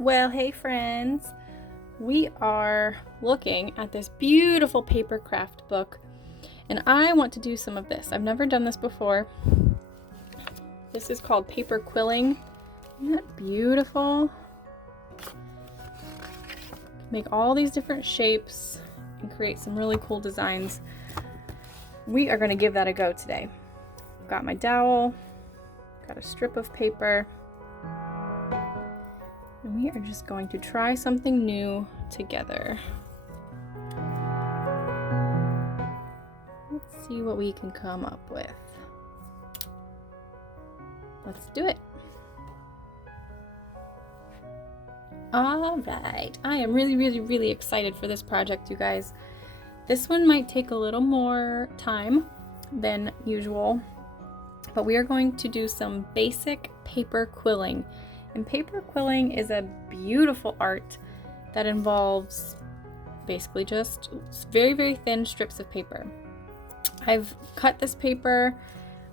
Well, hey friends, we are looking at this beautiful paper craft book, and I want to do some of this. I've never done this before. This is called paper quilling. Isn't that beautiful? Make all these different shapes and create some really cool designs. We are going to give that a go today. Got my dowel, got a strip of paper. And we are just going to try something new together. Let's see what we can come up with. Let's do it. All right, I am really excited for this project, you guys. This one might take a little more time than usual, but we are going to do some basic paper quilling. And paper quilling is a beautiful art that involves basically just very thin strips of paper. I've cut this paper.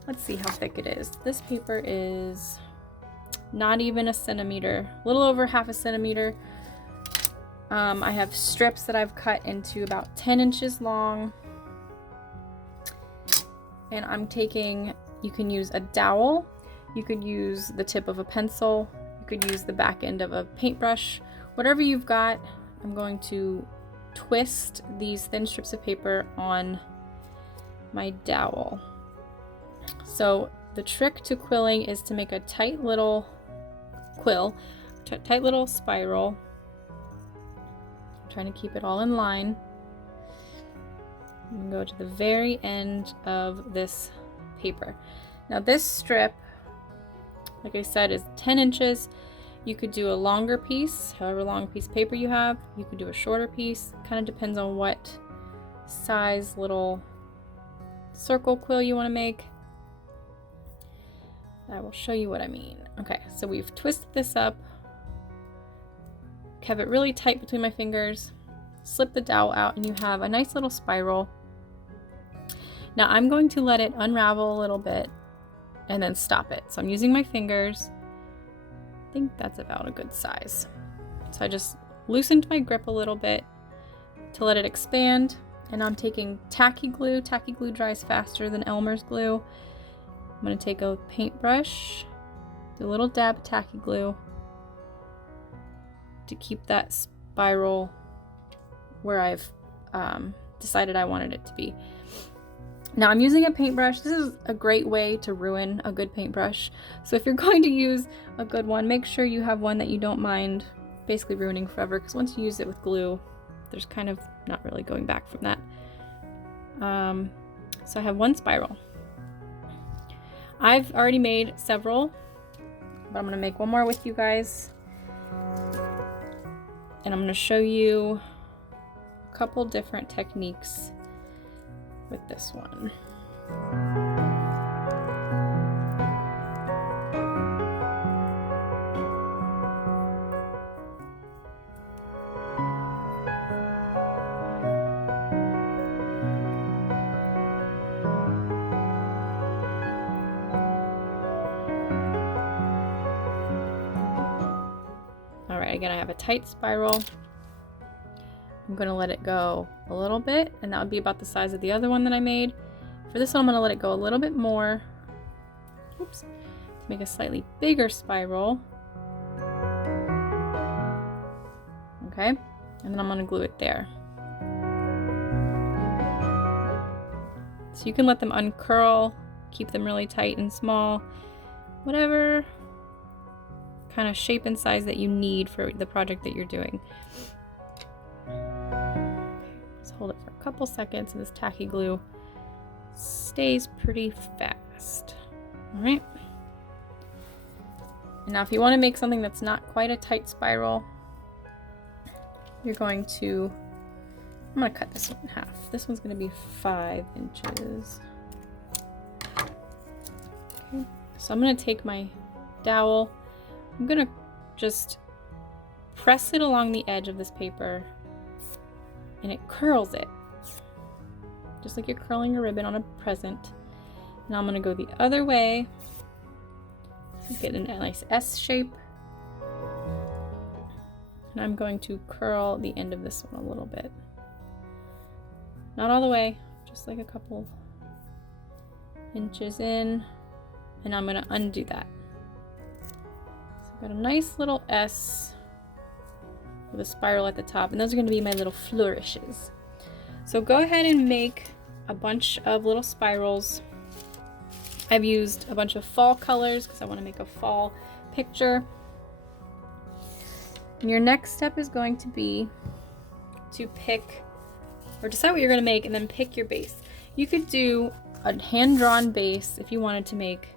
Let's see how thick it is. This paper is not even a centimeter, a little over half a centimeter. I have strips that I've cut into about 10 inches long. And I'm taking, you can use a dowel, you could use the tip of a pencil, could use the back end of a paintbrush, whatever you've got. I'm going to twist these thin strips of paper on my dowel. So the trick to quilling is to make a tight little quill, tight little spiral. I'm trying to keep it all in line. I'm going to go to the very end of this paper. Now this strip, like I said, is 10 inches. You could do a longer piece, however long a piece of paper you have. You could do a shorter piece. Kind of depends on what size little circle quill you want to make. I will show you what I mean. Okay, so we've twisted this up. Have it really tight between my fingers. Slip the dowel out and you have a nice little spiral. Now I'm going to let it unravel a little bit and then stop it. So I'm using my fingers. I think that's about a good size. So I just loosened my grip a little bit to let it expand. And I'm taking tacky glue. Tacky glue dries faster than Elmer's glue. I'm going to take a paintbrush, do a little dab of tacky glue to keep that spiral where I've decided I wanted it to be. Now I'm using a paintbrush. This is a great way to ruin a good paintbrush. So if you're going to use a good one, make sure you have one that you don't mind basically ruining forever, because once you use it with glue, there's kind of not really going back from that. So I have one spiral. I've already made several, but I'm going to make one more with you guys. And I'm going to show you a couple different techniques with this one. All right, again, I have a tight spiral. I'm going to let it go a little bit, and that would be about the size of the other one that I made. For this one, I'm going to let it go a little bit more. Oops. To make a slightly bigger spiral. Okay, and then I'm going to glue it there. So you can let them uncurl, keep them really tight and small, whatever kind of shape and size that you need for the project that you're doing. Hold it for a couple seconds and this tacky glue stays pretty fast. All right. And now if you want to make something that's not quite a tight spiral, you're going to, I'm going to cut this one in half. This one's going to be 5 inches. Okay. So I'm going to take my dowel. I'm going to just press it along the edge of this paper, and it curls it, just like you're curling a ribbon on a present. Now I'm going to go the other way, get a nice S shape, And I'm going to curl the end of this one a little bit. Not all the way, just like a couple inches in. And I'm going to undo that. So I've got a nice little S with a spiral at the top. And those are going to be my little flourishes. So go ahead and make a bunch of little spirals. I've used a bunch of fall colors because I want to make a fall picture. And your next step is going to be to pick or decide what you're going to make and then pick your base. You could do a hand-drawn base if you wanted to make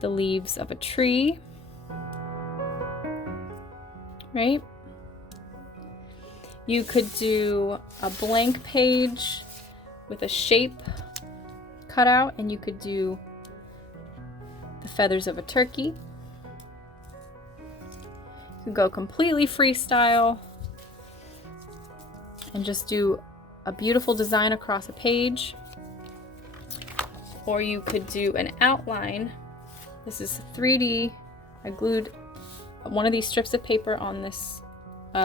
the leaves of a tree, right? You could do a blank page with a shape cut out, and you could do the feathers of a turkey. You could go completely freestyle and just do a beautiful design across a page. Or you could do an outline. This is 3D. I glued one of these strips of paper on this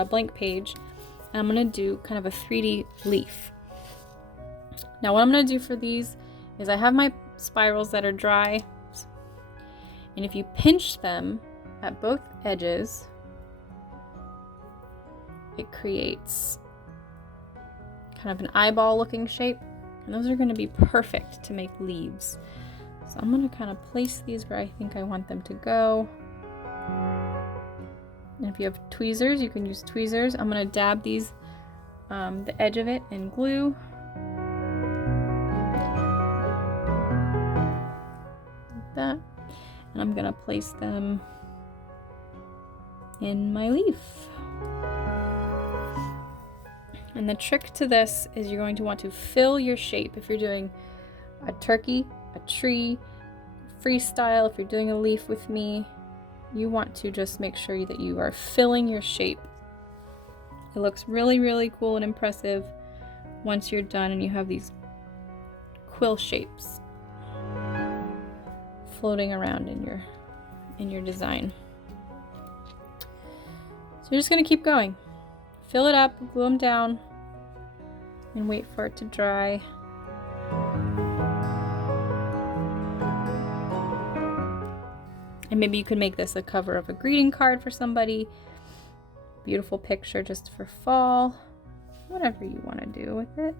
blank page. And I'm going to do kind of a 3D leaf. Now what I'm going to do for these is I have my spirals that are dry. And if you pinch them at both edges, it creates kind of an eyeball looking shape. And those are going to be perfect to make leaves. So I'm going to kind of place these where I think I want them to go. And if you have tweezers, you can use tweezers. I'm going to dab these, the edge of it in glue. Like that. And I'm going to place them in my leaf. And the trick to this is you're going to want to fill your shape. If you're doing a turkey, a tree, freestyle, if you're doing a leaf with me, you want to just make sure that you are filling your shape. It looks really, really cool and impressive once you're done and you have these quill shapes floating around in your design. So you're just going to keep going. Fill it up, glue them down, and wait for it to dry. And maybe you could make this a cover of a greeting card for somebody. Beautiful picture just for fall. Whatever you want to do with it.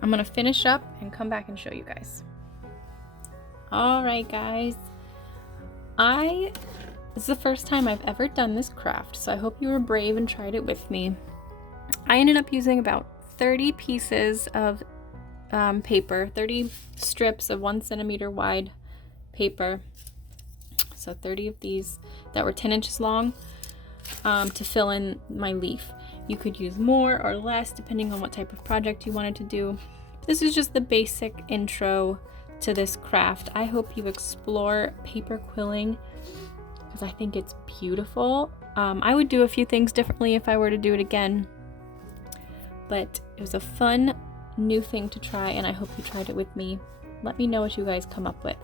I'm gonna finish up and come back and show you guys. All right, guys. This is the first time I've ever done this craft, so I hope you were brave and tried it with me. I ended up using about 30 pieces of paper, 30 strips of 1 centimeter wide paper. So 30 of these that were 10 inches long to fill in my leaf. You could use more or less depending on what type of project you wanted to do. This is just the basic intro to this craft. I hope you explore paper quilling because I think it's beautiful. I would do a few things differently if I were to do it again, but it was a fun new thing to try and I hope you tried it with me. Let me know what you guys come up with.